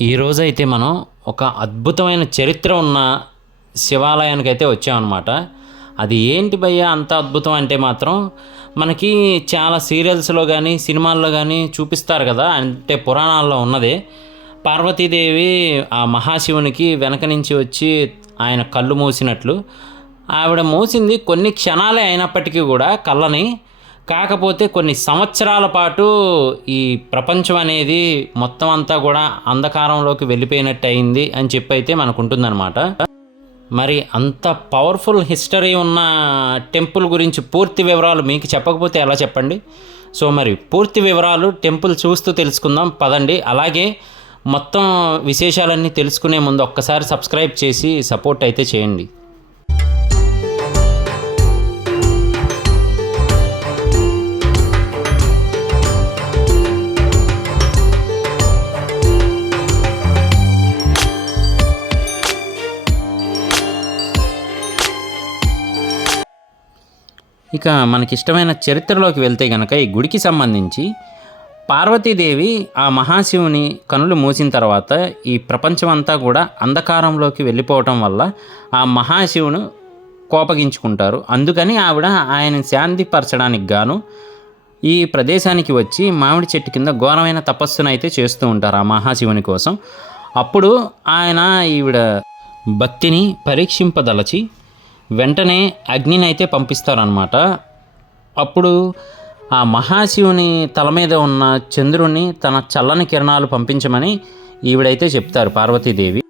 ఈరోజైతే మనం ఒక అద్భుతమైన చరిత్ర ఉన్న శివాలయానికి అయితే వచ్చామన్నమాట. అది ఏంటి భయ్య అంత అద్భుతం అంటే మాత్రం మనకి చాలా సీరియల్స్లో కానీ సినిమాల్లో కానీ చూపిస్తారు కదా అంటే పురాణాల్లో ఉన్నది. పార్వతీదేవి ఆ మహాశివునికి వెనక నుంచి వచ్చి ఆయన కళ్ళు మూసినట్లు. ఆవిడ మూసింది కొన్ని క్షణాలే అయినప్పటికీ కూడా కళ్ళని కాకపోతే కొన్ని సంవత్సరాల పాటు ఈ ప్రపంచం అనేది మొత్తం అంతా కూడా అంధకారంలోకి వెళ్ళిపోయినట్టు అయింది అని చెప్పి అయితే మనకు ఉంటుందన్నమాట మరి అంత పవర్ఫుల్ హిస్టరీ ఉన్న టెంపుల్ గురించి పూర్తి వివరాలు మీకు చెప్పకపోతే ఎలా చెప్పండి? సో మరి పూర్తి వివరాలు టెంపుల్ చూస్తూ తెలుసుకుందాం పదండి. అలాగే మొత్తం విశేషాలన్నీ తెలుసుకునే ముందు ఒక్కసారి సబ్స్క్రైబ్ చేసి సపోర్ట్ అయితే చేయండి. ఇక మనకిష్టమైన చరిత్రలోకి వెళ్తే గనక ఈ గుడికి సంబంధించి పార్వతీదేవి ఆ మహాశివుని కనులు మూసిన తర్వాత ఈ ప్రపంచమంతా కూడా అంధకారంలోకి వెళ్ళిపోవటం వల్ల ఆ మహాశివును కోపగించుకుంటారు. అందుకని ఆవిడ ఆయన శాంతిపరచడానికి గాను ఈ ప్రదేశానికి వచ్చి మామిడి చెట్టు కింద ఘోరమైన తపస్సును అయితే చేస్తూ ఉంటారు ఆ మహాశివుని కోసం. అప్పుడు ఆయన ఈవిడ భక్తిని పరీక్షింపదలచి వెంటనే అగ్నిని అయితే పంపిస్తారనమాట అప్పుడు ఆ మహాశివుని తల మీద ఉన్న చంద్రుణ్ణి తన చల్లని కిరణాలు పంపించమని ఈవిడైతే చెప్తారు పార్వతీదేవి.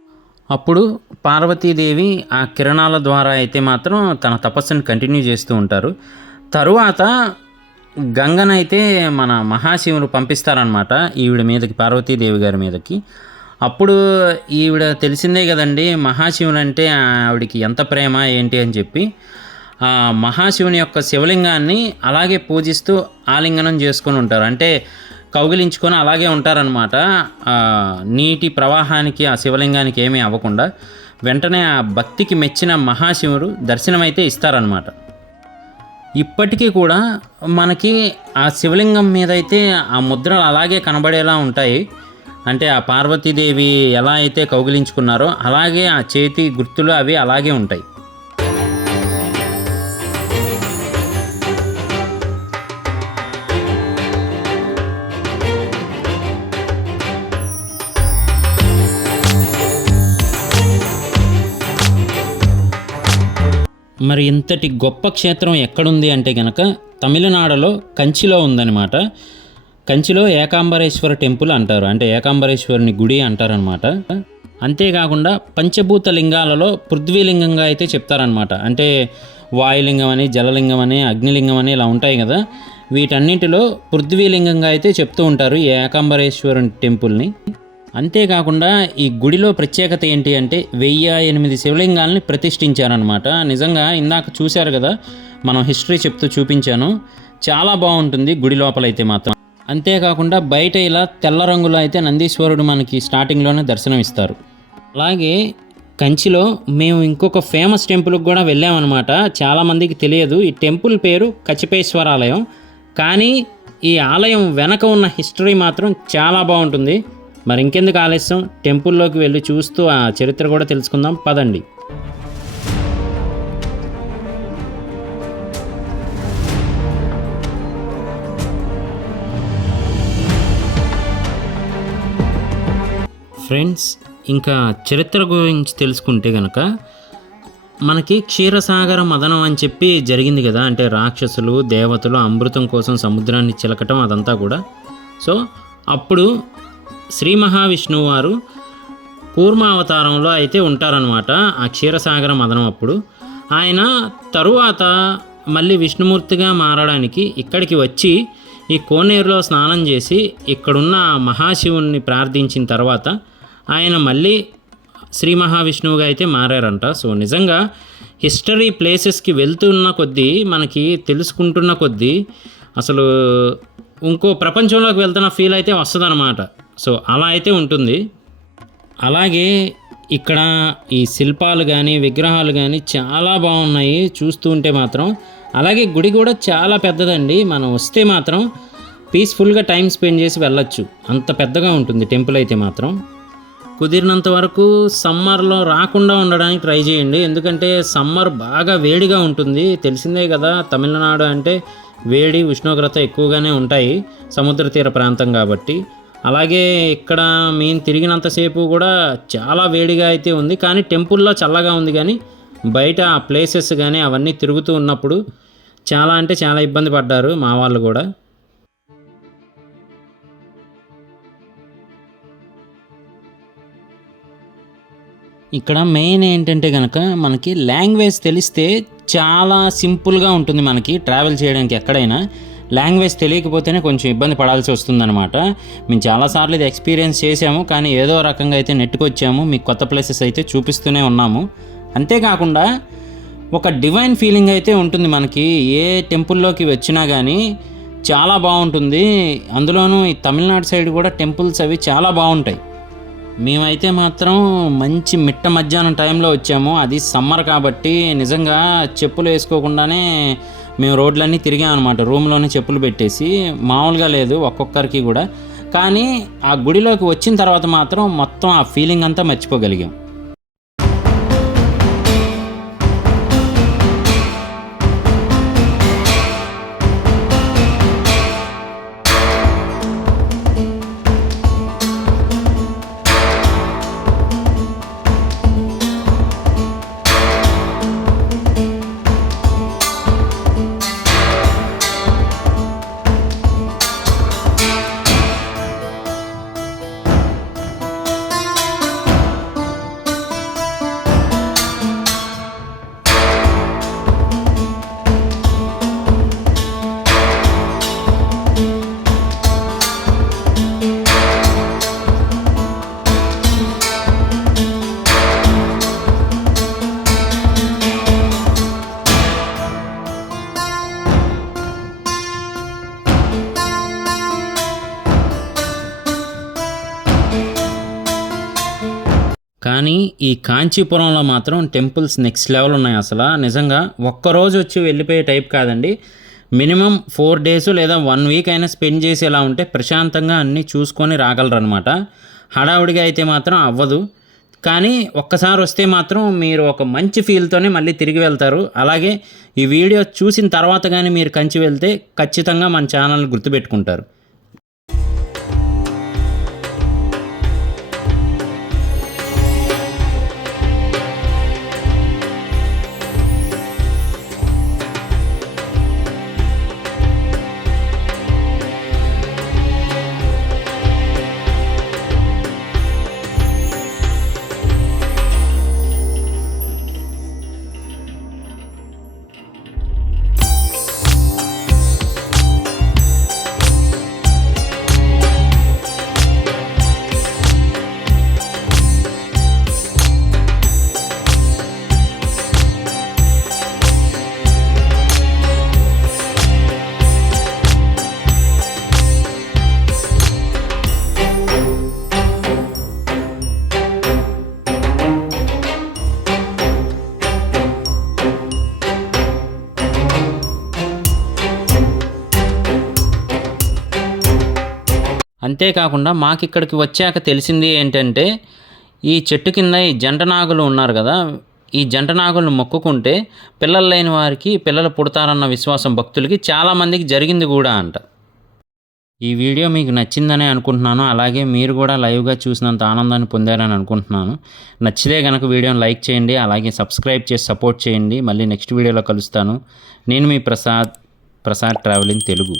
అప్పుడు పార్వతీదేవి ఆ కిరణాల ద్వారా అయితే మాత్రం తన తపస్సుని కంటిన్యూ చేస్తూ ఉంటారు. తరువాత గంగనైతే మన మహాశివుని పంపిస్తారనమాట ఈవిడ మీదకి పార్వతీదేవి గారి మీదకి. అప్పుడు ఈవిడ తెలిసిందే కదండి మహాశివుని అంటే ఆవిడికి ఎంత ప్రేమ ఏంటి అని చెప్పి. ఆ మహాశివుని యొక్క శివలింగాన్ని అలాగే పూజిస్తూ ఆలింగనం చేసుకొని ఉంటారు. అంటే కౌగిలించుకొని అలాగే ఉంటారనమాట నీటి ప్రవాహానికి ఆ శివలింగానికి ఏమీ అవ్వకుండా వెంటనే ఆ భక్తికి మెచ్చిన మహాశివుడు దర్శనమైతే ఇస్తారనమాట ఇప్పటికీ కూడా మనకి ఆ శివలింగం మీద అయితే ఆ ముద్రలు అలాగే కనబడేలా ఉంటాయి. అంటే ఆ పార్వతీదేవి ఎలా అయితే కౌగిలించుకున్నారో అలాగే ఆ చేతి గుర్తులు అవి అలాగే ఉంటాయి. మరి ఇంతటి గొప్ప క్షేత్రం ఎక్కడుంది అంటే గనక తమిళనాడులో కంచిలో ఉందన్నమాట. కంచిలో ఏకాంబరేశ్వర టెంపుల్ అంటారు. అంటే ఏకాంబరేశ్వరుని గుడి అంటారనమాట అంతేకాకుండా పంచభూత లింగాలలో పృథ్వీలింగంగా అయితే చెప్తారనమాట అంటే వాయులింగం అని జలలింగం అని అగ్నిలింగం అని ఇలా ఉంటాయి కదా. వీటన్నిటిలో పృథ్వీలింగంగా అయితే చెప్తూ ఉంటారు ఈ ఏకాంబరేశ్వరుని టెంపుల్ని. అంతేకాకుండా ఈ గుడిలో ప్రత్యేకత ఏంటి అంటే వెయ్యి ఎనిమిది శివలింగాల్ని ప్రతిష్ఠించారనమాట నిజంగా ఇందాక చూశారు కదా మనం హిస్టరీ చెప్తూ చూపించాను. చాలా బాగుంటుంది గుడి లోపలైతే మాత్రం. అంతేకాకుండా బయట ఇలా తెల్ల రంగులో అయితే నందీశ్వరుడు మనకి స్టార్టింగ్లోనే దర్శనం ఇస్తారు. అలాగే కంచిలో మేము ఇంకొక ఫేమస్ టెంపుల్కి కూడా వెళ్ళామన్నమాట. చాలామందికి తెలియదు. ఈ టెంపుల్ పేరు కచిపేశ్వరాలయం. కానీ ఈ ఆలయం వెనక ఉన్న హిస్టరీ మాత్రం చాలా బాగుంటుంది. మరి ఇంకెందుకు ఆలస్యం? టెంపుల్లోకి వెళ్ళి చూస్తూ ఆ చరిత్ర కూడా తెలుసుకుందాం. పదండి. ఫ్రెండ్స్ ఇంకా చరిత్ర గురించి తెలుసుకుంటే కనుక మనకి క్షీరసాగర మదనం అని చెప్పి జరిగింది కదా అంటే రాక్షసులు దేవతలు అమృతం కోసం సముద్రాన్ని చిలకటం అదంతా కూడా. సో అప్పుడు శ్రీ మహావిష్ణువు వారు కూర్మ అవతారంలో అయితే ఉంటారనమాట ఆ క్షీరసాగర మదనం అప్పుడు. ఆయన తరువాత మళ్ళీ విష్ణుమూర్తిగా మారడానికి ఇక్కడికి వచ్చి ఈ కోనేరులో స్నానం చేసి ఇక్కడున్న మహాశివుణ్ణి ప్రార్థించిన తర్వాత ఆయన మళ్ళీ శ్రీ మహావిష్ణువుగా అయితే మారారంట. సో నిజంగా హిస్టరీ ప్లేసెస్కి వెళ్తున్న కొద్దీ మనకి తెలుసుకుంటున్న కొద్దీ అసలు ఇంకో ప్రపంచంలోకి వెళ్తున్న ఫీల్ అయితే వస్తుందన్నమాట. సో అలా అయితే ఉంటుంది. అలాగే ఇక్కడ ఈ శిల్పాలు కానీ విగ్రహాలు కానీ చాలా బాగున్నాయి చూస్తూ ఉంటే మాత్రం. అలాగే గుడి కూడా చాలా పెద్దదండి. మనం వస్తే మాత్రం పీస్ఫుల్గా టైం స్పెండ్ చేసి వెళ్ళొచ్చు. అంత పెద్దగా ఉంటుంది టెంపుల్ అయితే మాత్రం. కుదిరినంత వరకు సమ్మర్లో రాకుండా ఉండడానికి ట్రై చేయండి. ఎందుకంటే సమ్మర్ బాగా వేడిగా ఉంటుంది. తెలిసిందే కదా తమిళనాడు అంటే వేడి ఉష్ణోగ్రత ఎక్కువగానే ఉంటాయి సముద్ర తీర ప్రాంతం కాబట్టి. అలాగే ఇక్కడ మేము తిరిగినంతసేపు కూడా చాలా వేడిగా అయితే ఉంది. కానీ టెంపుల్లో చల్లగా ఉంది కానీ బయట ఆ ప్లేసెస్ కానీ అవన్నీ తిరుగుతూ ఉన్నప్పుడు చాలా అంటే చాలా ఇబ్బంది పడ్డారు మా వాళ్ళు కూడా. ఇక్కడ మెయిన్ ఏంటంటే కనుక మనకి లాంగ్వేజ్ తెలిస్తే చాలా సింపుల్గా ఉంటుంది మనకి ట్రావెల్ చేయడానికి ఎక్కడైనా. లాంగ్వేజ్ తెలియకపోతేనే కొంచెం ఇబ్బంది పడాల్సి వస్తుందన్నమాట. మేము చాలాసార్లు ఇది ఎక్స్పీరియన్స్ చేసాము కానీ ఏదో రకంగా అయితే నెట్టుకొచ్చాము. మీకు కొత్త ప్లేసెస్ అయితే చూపిస్తూనే ఉన్నాము. అంతేకాకుండా ఒక డివైన్ ఫీలింగ్ అయితే ఉంటుంది మనకి. ఏ టెంపుల్లోకి వచ్చినా కానీ చాలా బాగుంటుంది. అందులోనూ ఈ తమిళనాడు సైడ్ కూడా టెంపుల్స్ అవి చాలా బాగుంటాయి. మేమైతే మాత్రం మంచి మిట్ట మధ్యాహ్నం టైంలో వచ్చాము. అది సమ్మర్ కాబట్టి నిజంగా చెప్పులు వేసుకోకుండానే మేము రోడ్లన్నీ తిరిగాం అనమాట రూమ్లోనే చెప్పులు పెట్టేసి. మామూలుగా లేదు ఒక్కొక్కరికి కూడా. కానీ ఆ గుడిలోకి వచ్చిన తర్వాత మాత్రం మొత్తం ఆ ఫీలింగ్ అంతా మర్చిపోగలిగాం. ఈ కాంచీపురంలో మాత్రం టెంపుల్స్ నెక్స్ట్ లెవెల్ ఉన్నాయి అసలు. నిజంగా ఒక్కరోజు వచ్చి వెళ్ళిపోయే టైప్ కాదండి. మినిమం ఫోర్ డేస్ లేదా వన్ వీక్ అయినా స్పెండ్ చేసేలా ఉంటే ప్రశాంతంగా అన్నీ చూసుకొని రాగలరనమాట హడావుడిగా అయితే మాత్రం అవ్వదు. కానీ ఒక్కసారి వస్తే మాత్రం మీరు ఒక మంచి ఫీల్తోనే మళ్ళీ తిరిగి వెళ్తారు. అలాగే ఈ వీడియో చూసిన తర్వాత కానీ మీరు కంచి వెళ్తే ఖచ్చితంగా మన ఛానల్ని గుర్తుపెట్టుకుంటారు. అంతేకాకుండా మాకు ఇక్కడికి వచ్చాక తెలిసింది ఏంటంటే ఈ చెట్టు కింద ఈ జంట నాగులు ఉన్నారు కదా ఈ జంట నాగులను మొక్కుకుంటే పిల్లలు లేని వారికి పిల్లలు పుడతారన్న విశ్వాసం భక్తులకి చాలామందికి జరిగింది కూడా అంట. ఈ వీడియో మీకు నచ్చిందనే అనుకుంటున్నాను. అలాగే మీరు కూడా లైవ్గా చూసినంత ఆనందాన్ని పొందారని అనుకుంటున్నాను. నచ్చితే కనుక వీడియోని లైక్ చేయండి అలాగే సబ్స్క్రైబ్ చేసి సపోర్ట్ చేయండి. మళ్ళీ నెక్స్ట్ వీడియోలో కలుస్తాను. నేను మీ ప్రసాద్ ప్రసాద్ ట్రావెలింగ్ తెలుగు.